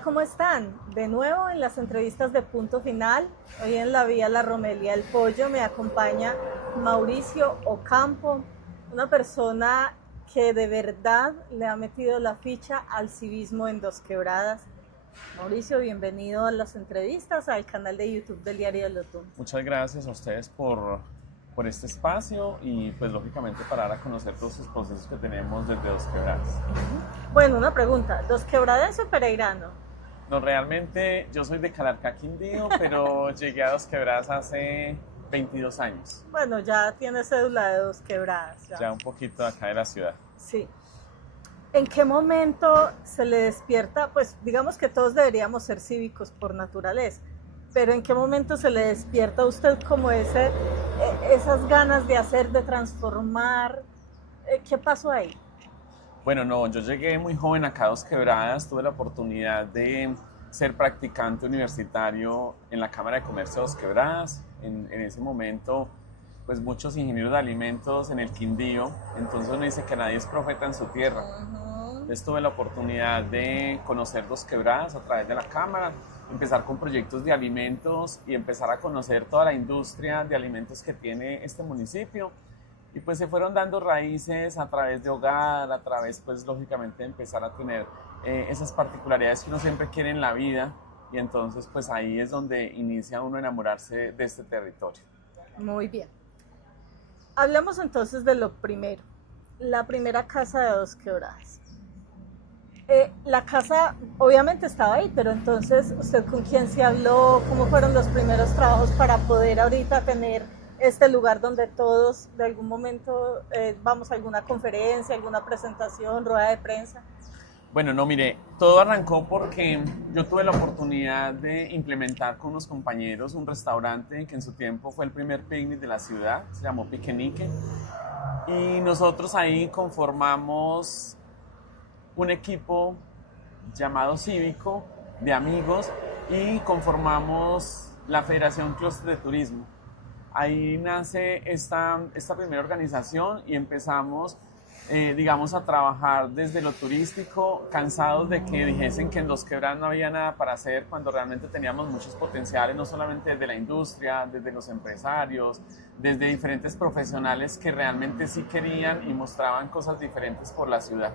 Hola, ¿cómo están? De nuevo en las entrevistas de Punto Final. Hoy en la vía La Romelia del Pollo me acompaña Mauricio Ocampo, una persona que de verdad le ha metido la ficha al civismo en Dos Quebradas. Mauricio, bienvenido a las entrevistas al canal de YouTube del Diario de Lotún. Muchas gracias a ustedes por este espacio y pues lógicamente para dar a conocer todos los procesos que tenemos desde Dos Quebradas. Bueno, una pregunta, ¿Dos Quebradas o Pereirano? No, realmente yo soy de Calarcá, Quindío, pero llegué a Dos Quebradas hace 22 años. Bueno, ya tiene cédula de Dos Quebradas. Ya un poquito acá de la ciudad. Sí. ¿En qué momento se le despierta? Pues digamos que todos deberíamos ser cívicos por naturaleza, pero ¿en qué momento se le despierta a usted como esas ganas de hacer, de transformar? ¿Qué pasó ahí? Bueno, no, yo llegué muy joven acá a Dos Quebradas, tuve la oportunidad de ser practicante universitario en la Cámara de Comercio de Dos Quebradas. En ese momento, pues muchos ingenieros de alimentos en el Quindío, entonces uno dice que nadie es profeta en su tierra. Entonces tuve la oportunidad de conocer Dos Quebradas a través de la Cámara, empezar con proyectos de alimentos y empezar a conocer toda la industria de alimentos que tiene este municipio. Y pues se fueron dando raíces a través de hogar, a través pues lógicamente de empezar a tener esas particularidades que uno siempre quiere en la vida, y entonces pues ahí es donde inicia uno a enamorarse de este territorio. Muy bien. Hablemos entonces de lo primero, la primera casa de Dos Quebradas. La casa obviamente estaba ahí, pero entonces usted con quién se habló, cómo fueron los primeros trabajos para poder ahorita tener este lugar donde todos de algún momento vamos a alguna conferencia, alguna presentación, rueda de prensa. Bueno, no, mire, todo arrancó porque yo tuve la oportunidad de implementar con unos compañeros un restaurante que en su tiempo fue el primer picnic de la ciudad, se llamó Piquenique, y nosotros ahí conformamos un equipo llamado Cívico de amigos y conformamos la Federación Clúster de Turismo. Ahí nace esta primera organización y empezamos, digamos, a trabajar desde lo turístico, cansados de que dijesen que en Dos Quebradas no había nada para hacer, cuando realmente teníamos muchos potenciales, no solamente desde la industria, desde los empresarios, desde diferentes profesionales que realmente sí querían y mostraban cosas diferentes por la ciudad.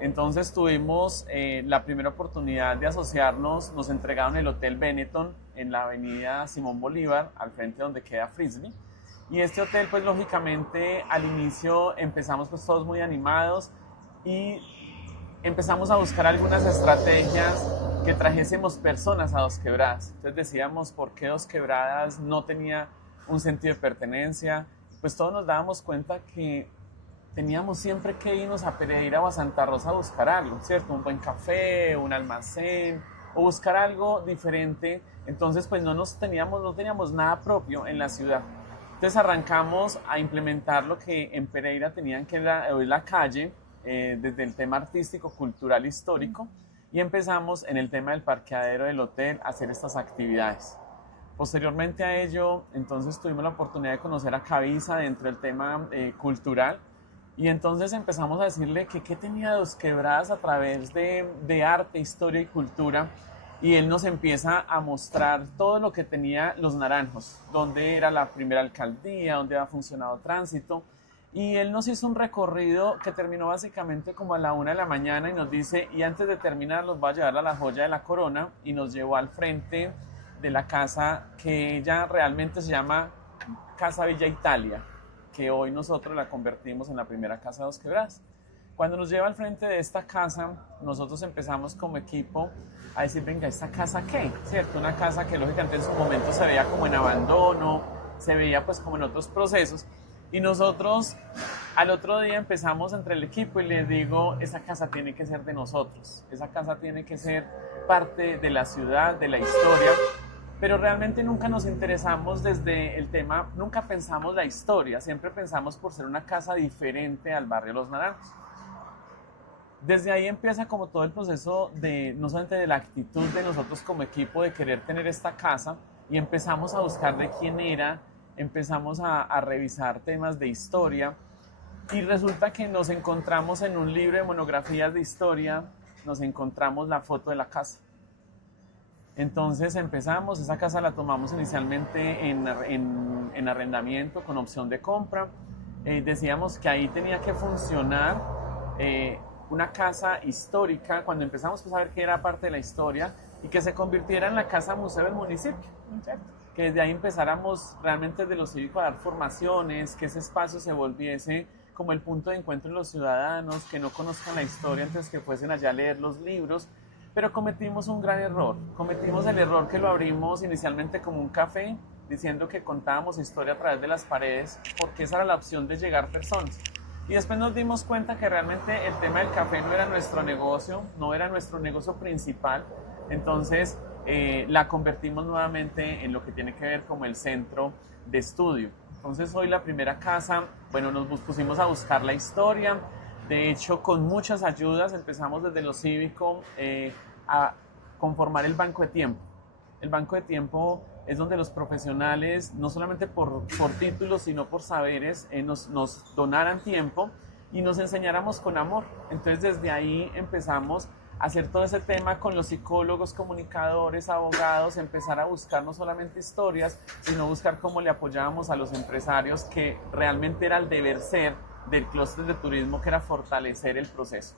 Entonces tuvimos la primera oportunidad de asociarnos, nos entregaron el Hotel Benetton en la avenida Simón Bolívar, al frente donde queda Frisbee. Y este hotel, pues lógicamente al inicio empezamos pues todos muy animados y empezamos a buscar algunas estrategias que trajésemos personas a Dos Quebradas. Entonces decíamos por qué Dos Quebradas no tenía un sentido de pertenencia. Pues todos nos dábamos cuenta que teníamos siempre que irnos a Pereira o a Santa Rosa a buscar algo, ¿cierto? Un buen café, un almacén, o buscar algo diferente. Entonces, pues no teníamos nada propio en la ciudad. Entonces arrancamos a implementar lo que en Pereira tenían que hoy la calle, desde el tema artístico, cultural, histórico, y empezamos en el tema del parqueadero del hotel a hacer estas actividades. Posteriormente a ello, entonces tuvimos la oportunidad de conocer a Cavisa dentro del tema cultural. Y entonces empezamos a decirle que qué tenía Dos Quebradas a través de arte, historia y cultura. Y él nos empieza a mostrar todo lo que tenía Los Naranjos, dónde era la primera alcaldía, dónde había funcionado tránsito. Y él nos hizo un recorrido que terminó básicamente como a la 1 de la mañana y nos dice, y antes de terminar los va a llevar a la Joya de la Corona, y nos llevó al frente de la casa que ella realmente se llama Casa Villa Italia, que hoy nosotros la convertimos en la primera casa de Dos Quebradas. Cuando nos lleva al frente de esta casa, nosotros empezamos como equipo a decir, venga, ¿esta casa qué? ¿Cierto? Una casa que lógicamente en su momento se veía como en abandono, se veía pues como en otros procesos, y nosotros al otro día empezamos entre el equipo y les digo, esa casa tiene que ser de nosotros, esa casa tiene que ser parte de la ciudad, de la historia. Pero realmente nunca nos interesamos desde el tema, nunca pensamos la historia, siempre pensamos por ser una casa diferente al barrio Los Naranjos. Desde ahí empieza como todo el proceso de, no solamente de la actitud de nosotros como equipo de querer tener esta casa, y empezamos a buscar de quién era, empezamos a revisar temas de historia, y resulta que nos encontramos en un libro de monografías de historia, nos encontramos la foto de la casa. Entonces empezamos, esa casa la tomamos inicialmente en arrendamiento con opción de compra. Decíamos que ahí tenía que funcionar una casa histórica, cuando empezamos pues, a ver que era parte de la historia y que se convirtiera en la casa museo del municipio, ¿cierto? Que desde ahí empezáramos realmente desde lo cívico a dar formaciones, que ese espacio se volviese como el punto de encuentro de los ciudadanos, que no conozcan la historia antes que fuesen allá a leer los libros. Pero cometimos un gran error. Cometimos el error que lo abrimos inicialmente como un café, diciendo que contábamos historia a través de las paredes, porque esa era la opción de llegar personas. Y después nos dimos cuenta que realmente el tema del café no era nuestro negocio, no era nuestro negocio principal. Entonces la convertimos nuevamente en lo que tiene que ver como el centro de estudio. Entonces hoy la primera casa, bueno, nos pusimos a buscar la historia. De hecho, con muchas ayudas empezamos desde lo cívico a conformar el banco de tiempo. El banco de tiempo es donde los profesionales, no solamente por títulos, sino por saberes, nos donaran tiempo y nos enseñáramos con amor. Entonces, desde ahí empezamos a hacer todo ese tema con los psicólogos, comunicadores, abogados, empezar a buscar no solamente historias, sino buscar cómo le apoyábamos a los empresarios, que realmente era el deber ser del clúster de turismo, que era fortalecer el proceso.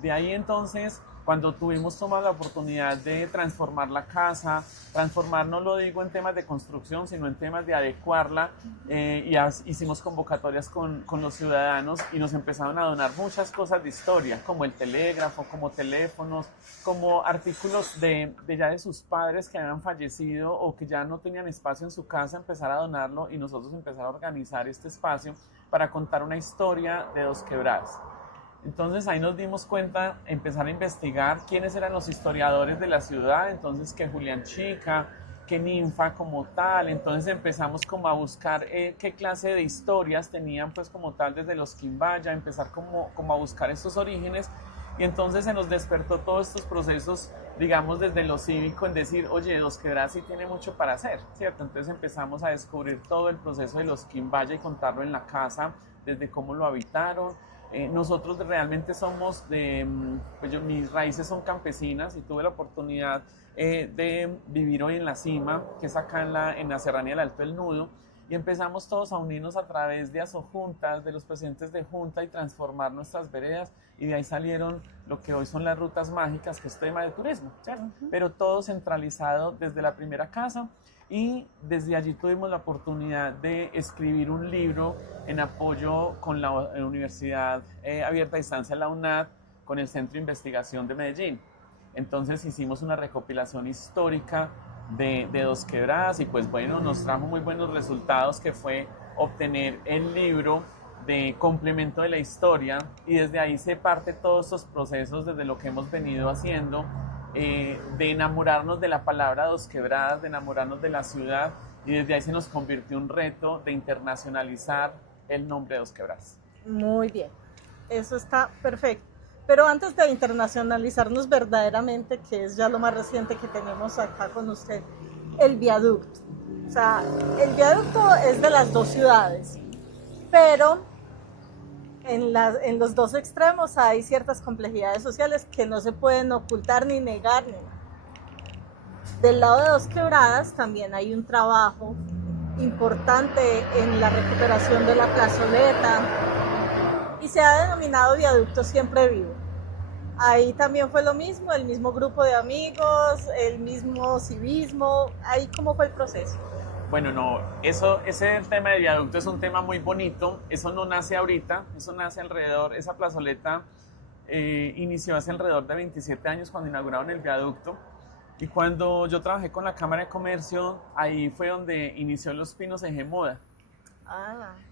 De ahí entonces, cuando tomamos la oportunidad de transformar la casa, transformar no lo digo en temas de construcción, sino en temas de adecuarla, hicimos convocatorias con los ciudadanos y nos empezaron a donar muchas cosas de historia, como el telégrafo, como teléfonos, como artículos de sus padres que habían fallecido o que ya no tenían espacio en su casa, empezar a donarlo y nosotros empezar a organizar este espacio para contar una historia de Dos Quebradas. Entonces ahí nos dimos cuenta, empezar a investigar quiénes eran los historiadores de la ciudad, entonces que Julián Chica, que Ninfa como tal, entonces empezamos como a buscar qué clase de historias tenían pues como tal desde los Quimbaya, empezar como a buscar estos orígenes y entonces se nos despertó todos estos procesos, digamos desde lo cívico en decir, oye, Dos Quebradas sí tiene mucho para hacer, ¿cierto? Entonces empezamos a descubrir todo el proceso de los Quimbaya y contarlo en la casa, desde cómo lo habitaron. Nosotros realmente somos mis raíces son campesinas y tuve la oportunidad de vivir hoy en La Cima, que es acá en la serranía del Alto del Nudo, y empezamos todos a unirnos a través de asojuntas, de los presidentes de junta y transformar nuestras veredas, y de ahí salieron lo que hoy son las rutas mágicas, que es tema de turismo, ¿cierto? Pero todo centralizado desde la primera casa. Y desde allí tuvimos la oportunidad de escribir un libro en apoyo con la Universidad Abierta a Distancia, la UNAD, con el Centro de Investigación de Medellín. Entonces hicimos una recopilación histórica de Dos Quebradas y pues bueno, nos trajo muy buenos resultados, que fue obtener el libro de complemento de la historia, y desde ahí se parte todos estos procesos desde lo que hemos venido haciendo, de enamorarnos de la palabra Dos Quebradas, de enamorarnos de la ciudad, y desde ahí se nos convirtió un reto de internacionalizar el nombre de Dos Quebradas. Muy bien, eso está perfecto. Pero antes de internacionalizarnos verdaderamente, que es ya lo más reciente que tenemos acá con usted, el viaducto. O sea, el viaducto es de las dos ciudades, pero en los dos extremos hay ciertas complejidades sociales que no se pueden ocultar ni negar ni nada. Del lado de Dos Quebradas también hay un trabajo importante en la recuperación de la plazoleta y se ha denominado Viaducto Siempre Vivo. Ahí también fue lo mismo, el mismo grupo de amigos, el mismo civismo. Ahí, ¿cómo fue el proceso? Bueno, no, ese tema de viaducto es un tema muy bonito, eso no nace ahorita, eso nace alrededor, esa plazoleta inició hace alrededor de 27 años cuando inauguraron el viaducto, y cuando yo trabajé con la Cámara de Comercio, ahí fue donde inició Los Pinos Eje-Moda.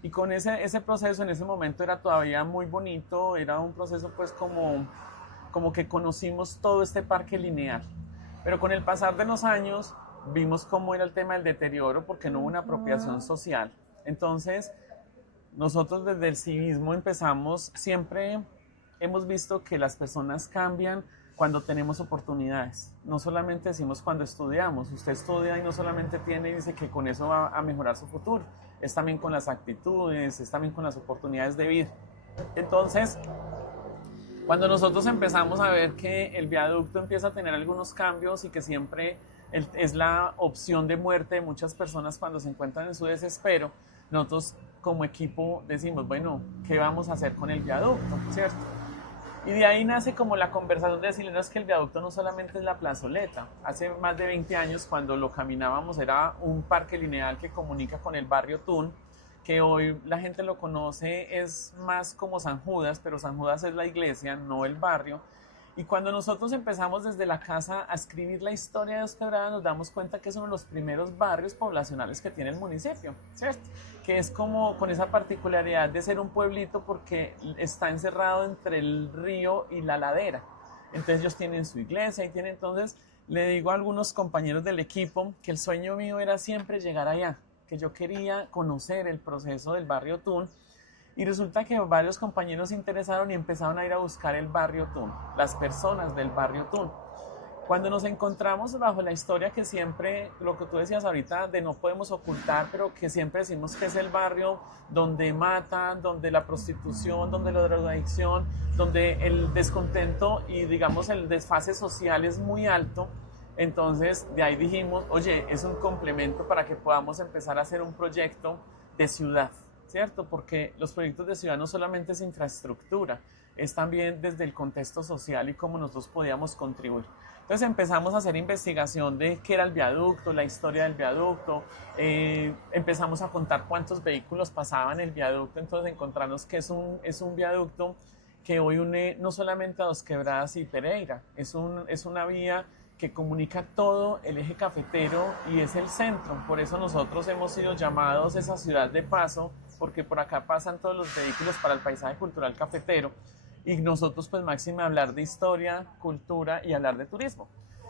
Y con ese proceso en ese momento era todavía muy bonito, era un proceso pues como que conocimos todo este parque lineal, pero con el pasar de los años vimos cómo era el tema del deterioro porque no hubo una apropiación social. Entonces, nosotros desde el civismo empezamos, siempre hemos visto que las personas cambian cuando tenemos oportunidades. No solamente decimos cuando estudiamos, usted estudia y no solamente tiene y dice que con eso va a mejorar su futuro, es también con las actitudes, es también con las oportunidades de vida. Entonces, cuando nosotros empezamos a ver que el viaducto empieza a tener algunos cambios y que siempre es la opción de muerte de muchas personas cuando se encuentran en su desespero. Nosotros como equipo decimos, bueno, ¿qué vamos a hacer con el viaducto? ¿Cierto? Y de ahí nace como la conversación de decirle, no, es que el viaducto no solamente es la plazoleta. Hace más de 20 años cuando lo caminábamos era un parque lineal que comunica con el barrio Tun, que hoy la gente lo conoce es más como San Judas, pero San Judas es la iglesia, no el barrio. Y cuando nosotros empezamos desde la casa a escribir la historia de Dos Quebradas, nos damos cuenta que es uno de los primeros barrios poblacionales que tiene el municipio, ¿cierto? Que es como con esa particularidad de ser un pueblito porque está encerrado entre el río y la ladera. Entonces ellos tienen su iglesia y tienen, entonces le digo a algunos compañeros del equipo que el sueño mío era siempre llegar allá, que yo quería conocer el proceso del barrio Tun. Y resulta que varios compañeros se interesaron y empezaron a ir a buscar el barrio Tun, las personas del barrio Tun. Cuando nos encontramos bajo la historia que siempre, lo que tú decías ahorita, de no podemos ocultar, pero que siempre decimos que es el barrio donde matan, donde la prostitución, donde la drogadicción, donde el descontento y digamos el desfase social es muy alto, entonces de ahí dijimos, oye, es un complemento para que podamos empezar a hacer un proyecto de ciudad. ¿Cierto? Porque los proyectos de ciudad no solamente es infraestructura, es también desde el contexto social y cómo nosotros podíamos contribuir. Entonces empezamos a hacer investigación de qué era el viaducto, la historia del viaducto, empezamos a contar cuántos vehículos pasaban el viaducto, entonces encontrarnos que es un viaducto que hoy une no solamente a Dos Quebradas y Pereira, es una vía que comunica todo el eje cafetero y es el centro. Por eso nosotros hemos sido llamados esa ciudad de paso, porque por acá pasan todos los vehículos para el paisaje cultural cafetero y nosotros pues máximo hablar de historia, cultura y hablar de turismo.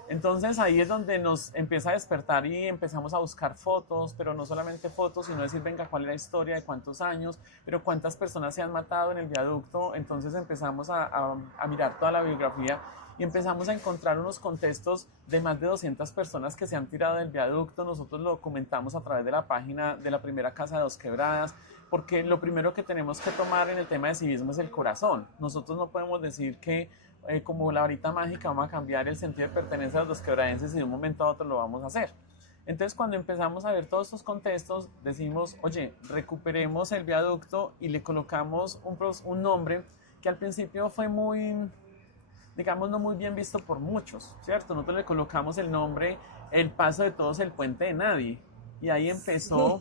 Entonces ahí es donde nos empieza a despertar y empezamos a buscar fotos, pero no solamente fotos, sino decir, venga, ¿cuál es la historia de cuántos años? Pero cuántas personas se han matado en el viaducto. Entonces empezamos a mirar toda la biografía y empezamos a encontrar unos contextos de más de 200 personas que se han tirado del viaducto. Nosotros lo documentamos a través de la página de la primera casa de Dos Quebradas, porque lo primero que tenemos que tomar en el tema de civismo es el corazón. Nosotros no podemos decir que como la varita mágica vamos a cambiar el sentido de pertenencia de los quebradenses y de un momento a otro lo vamos a hacer. Entonces cuando empezamos a ver todos estos contextos decimos, oye, recuperemos el viaducto y le colocamos un nombre que al principio fue muy, digamos, no muy bien visto por muchos, ¿cierto? Nosotros le colocamos el nombre El Paso de Todos, el Puente de Nadie. Y ahí empezó,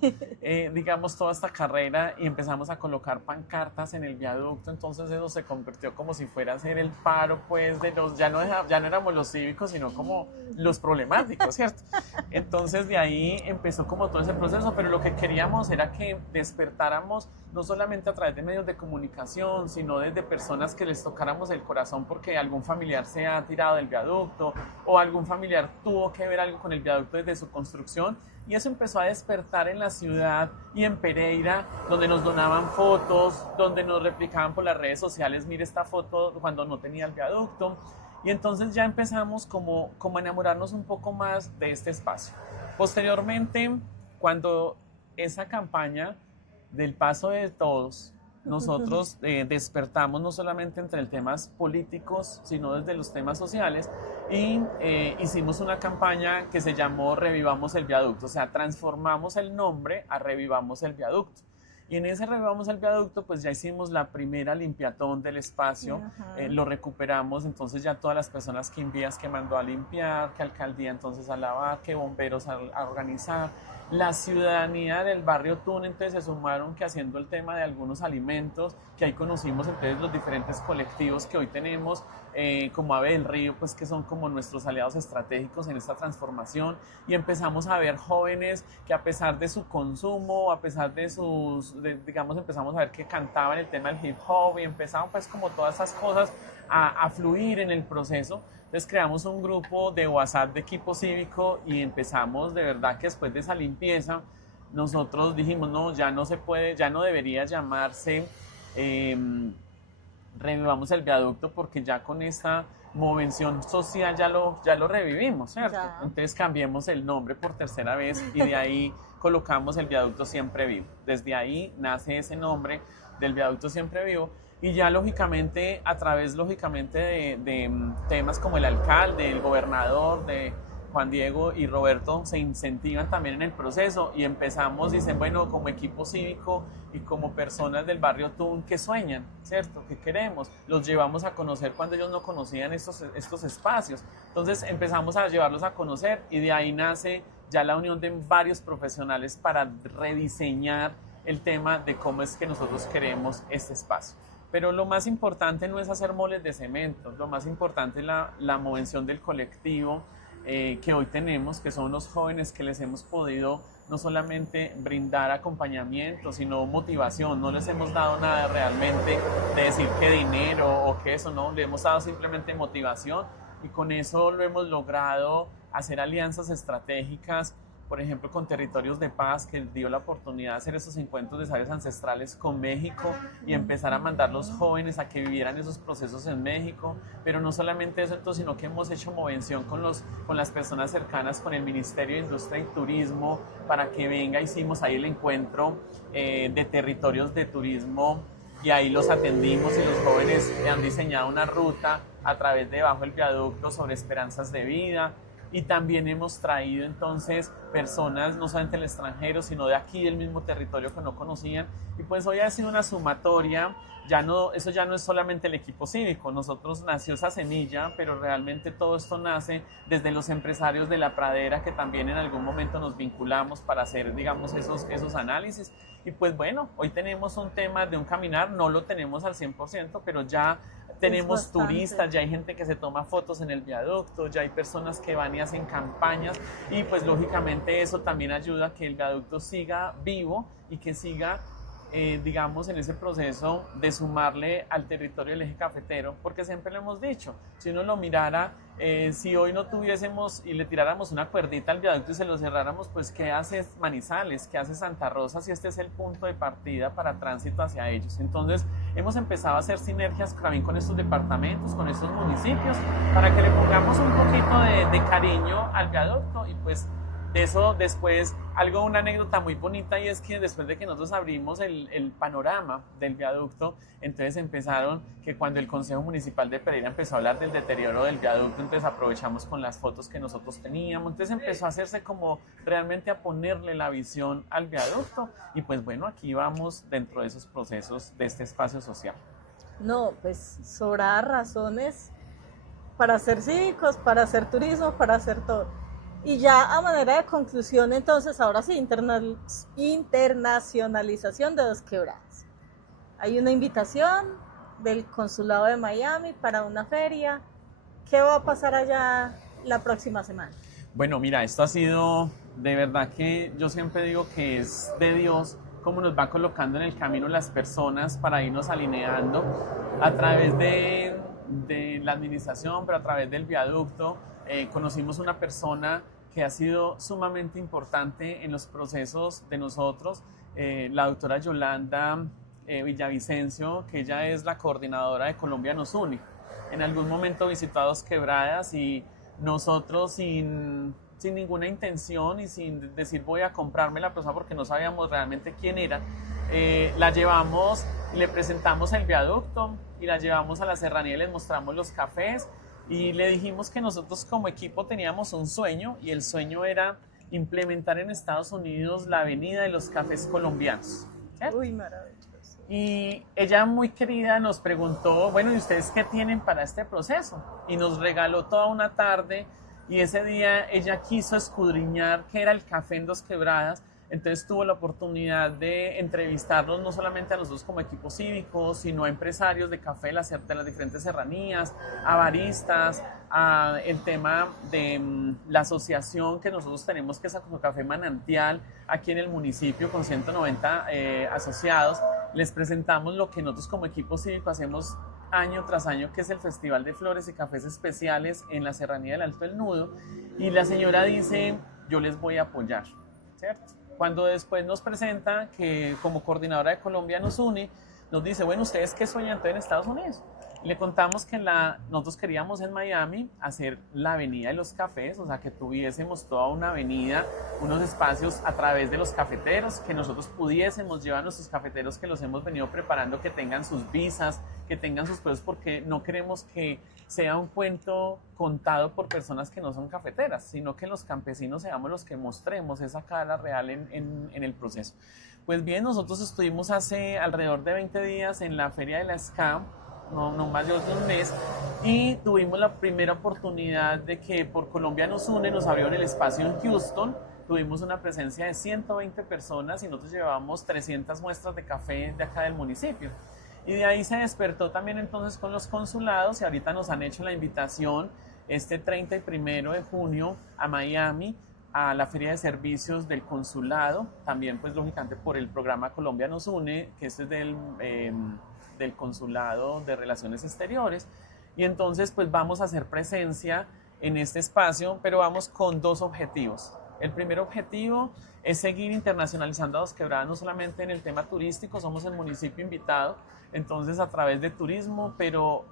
digamos, toda esta carrera y empezamos a colocar pancartas en el viaducto. Entonces eso se convirtió como si fuera a ser el paro, pues, de los, ya no éramos los cívicos, sino como los problemáticos, ¿cierto? Entonces de ahí empezó como todo ese proceso, pero lo que queríamos era que despertáramos no solamente a través de medios de comunicación, sino desde personas que les tocáramos el corazón porque algún familiar se ha tirado del viaducto o algún familiar tuvo que ver algo con el viaducto desde su construcción. Y eso empezó a despertar en la ciudad y en Pereira, donde nos donaban fotos, donde nos replicaban por las redes sociales, mire esta foto cuando no tenía el viaducto. Y entonces ya empezamos como a enamorarnos un poco más de este espacio. Posteriormente, cuando esa campaña del Paso de Todos, nosotros despertamos no solamente entre temas políticos, sino desde los temas sociales y hicimos una campaña que se llamó Revivamos el Viaducto, o sea, transformamos el nombre a Revivamos el Viaducto. Y en ese Revivamos el Viaducto, pues ya hicimos la primera limpiatón del espacio, lo recuperamos, entonces ya todas las personas que envías que mandó a limpiar, que alcaldía entonces a lavar, que bomberos a organizar, la ciudadanía del barrio Tun entonces se sumaron que haciendo el tema de algunos alimentos, que ahí conocimos entonces los diferentes colectivos que hoy tenemos, como Ave del Río, pues que son como nuestros aliados estratégicos en esta transformación, y empezamos a ver jóvenes que a pesar de su consumo, a pesar de digamos, empezamos a ver que cantaban el tema del hip hop y empezaban pues como todas esas cosas a fluir en el proceso. Entonces creamos un grupo de WhatsApp de equipo cívico y empezamos de verdad que después de esa limpieza nosotros dijimos no, ya no se puede, ya no debería llamarse Revivamos el Viaducto porque ya con esta movención social ya lo revivimos, ¿cierto? Ya. Entonces cambiemos el nombre por tercera vez y de ahí colocamos el Viaducto Siempre Vivo. Desde ahí nace ese nombre del Viaducto Siempre Vivo. Y ya a través de temas como el alcalde, el gobernador, de Juan Diego y Roberto se incentivan también en el proceso y empezamos, dicen, bueno, como equipo cívico y como personas del barrio Tun que sueñan, ¿cierto? ¿Qué queremos? Los llevamos a conocer cuando ellos no conocían estos espacios. Entonces empezamos a llevarlos a conocer y de ahí nace ya la unión de varios profesionales para rediseñar el tema de cómo es que nosotros queremos este espacio. Pero lo más importante no es hacer moles de cemento, lo más importante es la movención del colectivo que hoy tenemos, que son los jóvenes que les hemos podido no solamente brindar acompañamiento, sino motivación. No les hemos dado nada realmente de decir que dinero o que eso, no, le hemos dado simplemente motivación y con eso lo hemos logrado hacer alianzas estratégicas, por ejemplo, con Territorios de Paz, que dio la oportunidad de hacer esos encuentros de saberes ancestrales con México y empezar a mandar los jóvenes a que vivieran esos procesos en México. Pero no solamente eso, entonces, sino que hemos hecho movención con las personas cercanas, con el Ministerio de Industria y Turismo, para que venga. Hicimos ahí el encuentro de territorios de turismo y ahí los atendimos y los jóvenes han diseñado una ruta a través de Bajo el Viaducto sobre esperanzas de vida. Y también hemos traído entonces personas no solamente del extranjero, sino de aquí del mismo territorio que no conocían. Y pues hoy ha sido una sumatoria, eso ya no es solamente el equipo cívico. Nosotros nació esa semilla, pero realmente todo esto nace desde los empresarios de la pradera que también en algún momento nos vinculamos para hacer, digamos, esos análisis. Y pues bueno, hoy tenemos un tema de un caminar, no lo tenemos al 100%, pero ya tenemos turistas, ya hay gente que se toma fotos en el viaducto, ya hay personas que van y hacen campañas y pues lógicamente eso también ayuda a que el viaducto siga vivo y que siga, digamos, en ese proceso de sumarle al territorio del eje cafetero, porque siempre lo hemos dicho, si uno lo mirara, si hoy no tuviésemos y le tiráramos una cuerdita al viaducto y se lo cerráramos, pues ¿qué hace Manizales? ¿Qué hace Santa Rosa si este es el punto de partida para tránsito hacia ellos? Entonces hemos empezado a hacer sinergias también con estos departamentos, con estos municipios, para que le pongamos un poquito de cariño al viaducto y pues de eso después, una anécdota muy bonita y es que después de que nosotros abrimos el panorama del viaducto, entonces empezaron que cuando el Consejo Municipal de Pereira empezó a hablar del deterioro del viaducto, entonces aprovechamos con las fotos que nosotros teníamos, entonces empezó a hacerse como realmente a ponerle la visión al viaducto y pues bueno, aquí vamos dentro de esos procesos de este espacio social. No, pues sobradas razones para hacer cívicos, para hacer turismo, para hacer todo. Y ya a manera de conclusión, entonces, ahora sí, internacionalización de Dos Quebradas. Hay una invitación del Consulado de Miami para una feria. ¿Qué va a pasar allá la próxima semana? Bueno, mira, esto ha sido, de verdad que yo siempre digo que es de Dios cómo nos va colocando en el camino las personas para irnos alineando a través de la administración, pero a través del viaducto. Conocimos una persona que ha sido sumamente importante en los procesos de nosotros, la doctora Yolanda Villavicencio, que ella es la coordinadora de Colombia Nos Une. En algún momento visitó a Dos Quebradas y nosotros sin ninguna intención y sin decir voy a comprarme la persona porque no sabíamos realmente quién era, la llevamos y le presentamos el viaducto y la llevamos a la serranía y les mostramos los cafés y le dijimos que nosotros como equipo teníamos un sueño y el sueño era implementar en Estados Unidos la avenida de los cafés colombianos. ¿Cierto? Uy, maravilloso. Y ella muy querida nos preguntó, bueno, ¿y ustedes qué tienen para este proceso? Y nos regaló toda una tarde y ese día ella quiso escudriñar qué era el café en Dos Quebradas. Entonces tuvo la oportunidad de entrevistarnos no solamente a nosotros como equipo cívico, sino a empresarios de café de las diferentes serranías, a baristas, a el tema de la asociación que nosotros tenemos, que es Café Manantial, aquí en el municipio con 190 asociados. Les presentamos lo que nosotros como equipo cívico hacemos año tras año, que es el Festival de Flores y Cafés Especiales en la Serranía del Alto del Nudo. Y la señora dice, yo les voy a apoyar, ¿cierto? Cuando después nos presenta que como coordinadora de Colombia Nos Une, nos dice, bueno, ¿ustedes qué sueñan en Estados Unidos? Y le contamos que nosotros queríamos en Miami hacer la avenida de los cafés, o sea, que tuviésemos toda una avenida, unos espacios a través de los cafeteros, que nosotros pudiésemos llevar a nuestros cafeteros que los hemos venido preparando, que tengan sus visas, que tengan sus procesos, porque no queremos que sea un cuento contado por personas que no son cafeteras, sino que los campesinos seamos los que mostremos esa cara real en el proceso. Pues bien, nosotros estuvimos hace alrededor de 20 días en la feria de la SCAM, no más de un mes, y tuvimos la primera oportunidad de que por Colombia nos une, nos abrieron el espacio en Houston. Tuvimos una presencia de 120 personas y nosotros llevábamos 300 muestras de café de acá del municipio. Y de ahí se despertó también entonces con los consulados y ahorita nos han hecho la invitación este 30 y 1 de junio a Miami, a la feria de servicios del consulado, también pues lógicamente por el programa Colombia nos une, que este es del consulado de Relaciones Exteriores. Y entonces pues vamos a hacer presencia en este espacio, pero vamos con dos objetivos. El primer objetivo es seguir internacionalizando a Dos Quebradas, no solamente en el tema turístico, somos el municipio invitado, entonces a través de turismo, pero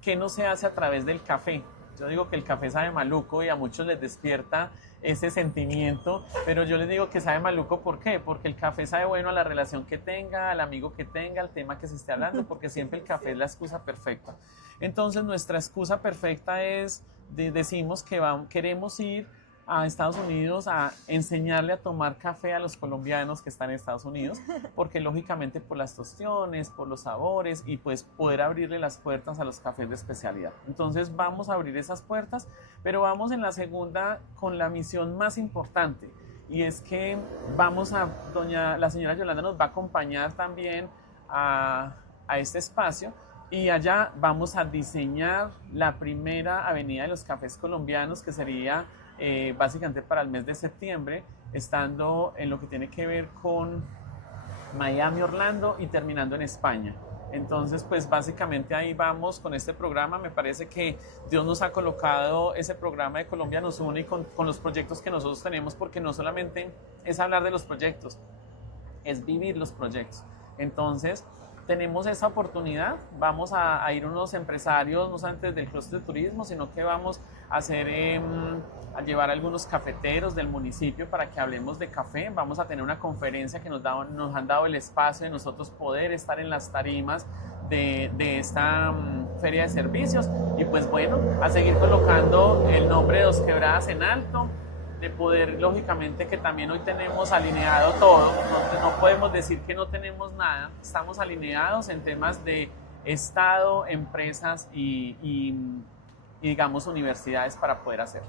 ¿qué no se hace a través del café? Yo digo que el café sabe maluco y a muchos les despierta ese sentimiento, pero yo les digo que sabe maluco, ¿por qué? Porque el café sabe bueno a la relación que tenga, al amigo que tenga, al tema que se esté hablando, porque siempre el café es la excusa perfecta. Entonces nuestra excusa perfecta es, decimos que queremos ir a Estados Unidos a enseñarle a tomar café a los colombianos que están en Estados Unidos, porque lógicamente por las tostiones, por los sabores y pues poder abrirle las puertas a los cafés de especialidad. Entonces vamos a abrir esas puertas, pero vamos en la segunda con la misión más importante, y es que la señora Yolanda nos va a acompañar también a este espacio, y allá vamos a diseñar la primera avenida de los cafés colombianos, que sería básicamente para el mes de septiembre, estando en lo que tiene que ver con Miami, Orlando y terminando en España. Entonces, pues básicamente ahí vamos con este programa. Me parece que Dios nos ha colocado ese programa de Colombia nos une y con los proyectos que nosotros tenemos, porque no solamente es hablar de los proyectos, es vivir los proyectos. Entonces, tenemos esa oportunidad, vamos a ir unos empresarios, no solamente del clúster de turismo, sino que vamos a a llevar a algunos cafeteros del municipio para que hablemos de café. Vamos a tener una conferencia que nos han dado el espacio de nosotros poder estar en las tarimas de esta feria de servicios, y pues bueno, a seguir colocando el nombre de Dos Quebradas en alto, de poder, lógicamente, que también hoy tenemos alineado todo, no podemos decir que no tenemos nada, estamos alineados en temas de Estado, empresas y digamos universidades para poder hacerlo.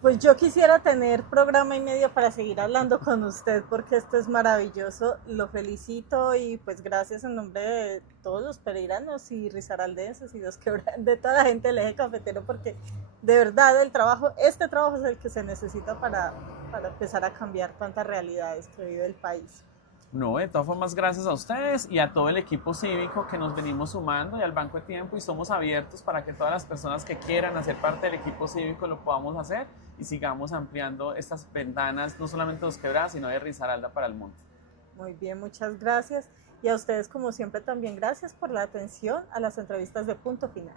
Pues yo quisiera tener programa y medio para seguir hablando con usted, porque esto es maravilloso, lo felicito y pues gracias en nombre de todos los pereiranos y risaraldenses y de toda la gente del eje cafetero, porque de verdad este trabajo es el que se necesita para empezar a cambiar tantas realidades que vive el país. No, de todas formas, gracias a ustedes y a todo el equipo cívico que nos venimos sumando y al Banco de Tiempo, y somos abiertos para que todas las personas que quieran hacer parte del equipo cívico lo podamos hacer y sigamos ampliando estas ventanas, no solamente de Dos Quebradas, sino de Risaralda para el mundo. Muy bien, muchas gracias. Y a ustedes, como siempre, también gracias por la atención a las entrevistas de Punto Final.